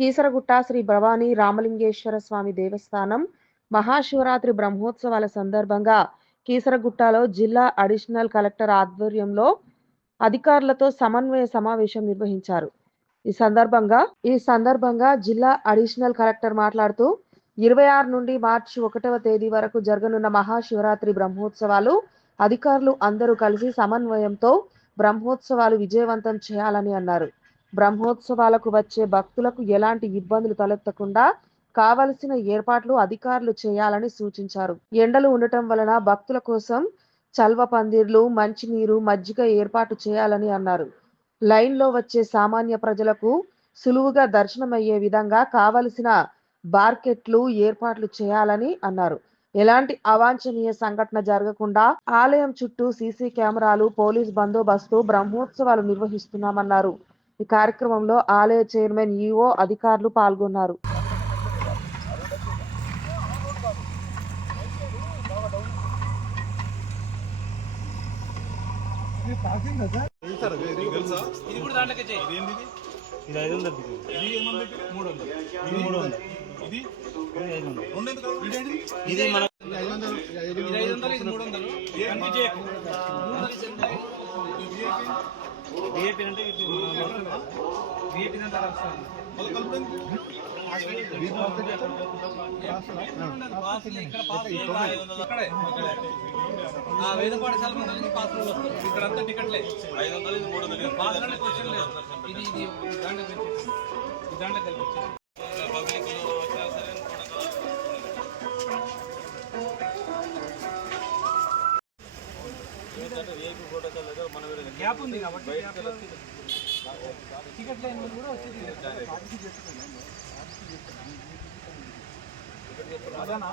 కీసరగుట్ట శ్రీ భవానీ రామలింగేశ్వర స్వామి దేవస్థానం మహాశివరాత్రి బ్రహ్మోత్సవాల సందర్భంగా కీసరగుట్టలో జిల్లా అడిషనల్ కలెక్టర్ ఆధ్వర్యంలో అధికారులతో సమన్వయ సమావేశం నిర్వహించారు. ఈ సందర్భంగా ఈ సందర్భంగా జిల్లా అడిషనల్ కలెక్టర్ మాట్లాడుతూ ఇరవై ఆరు నుండి మార్చి ఒకటవ తేదీ వరకు జరగనున్న మహాశివరాత్రి బ్రహ్మోత్సవాలు అధికారులు అందరూ కలిసి సమన్వయంతో బ్రహ్మోత్సవాలు విజయవంతం చేయాలని అన్నారు. బ్రహ్మోత్సవాలకు వచ్చే భక్తులకు ఎలాంటి ఇబ్బందులు తలెత్తకుండా కావలసిన ఏర్పాట్లు అధికారులు చేయాలని సూచించారు. ఎండలు ఉండటం వలన భక్తుల కోసం చల్వ పందిర్లు మంచినీరు మజ్జిగ ఏర్పాటు చేయాలని అన్నారు. లైన్లో వచ్చే సామాన్య ప్రజలకు సులువుగా దర్శనమయ్యే విధంగా కావలసిన బార్కెట్లు ఏర్పాట్లు చేయాలని అన్నారు. ఎలాంటి అవాంఛనీయ సంఘటన జరగకుండా ఆలయం చుట్టూ సీసీ కెమెరాలు పోలీస్ బందోబస్తు బ్రహ్మోత్సవాలు నిర్వహిస్తున్నామన్నారు. ఈ కార్యక్రమంలో ఆలయ చైర్మన్ ఈఓ అధికారులు పాల్గొన్నారు ఇది ఐదు వందలు మూడు వందలు ఇది మూడు వందలు ఇది ఐదు వందలు ఇది మన బిఏపీ అంటే ఇది బిఏపీ అంటే వేద పాఠశాల ముందు పాత్రలు వస్తారు ఇక్కడ అంతా టికెట్లే ఐదు వందలు ఇది మూడు వందలు పాత్రలే క్వశ్చన్ లేదు ఇది ఇది దాంట్లో కల్పించారు ఈ దాంట్లో కల్పించారు గ్యాప్ ఉంది కాబట్టి టికెట్ లైన్ కూడా వచ్చేది అదేనా?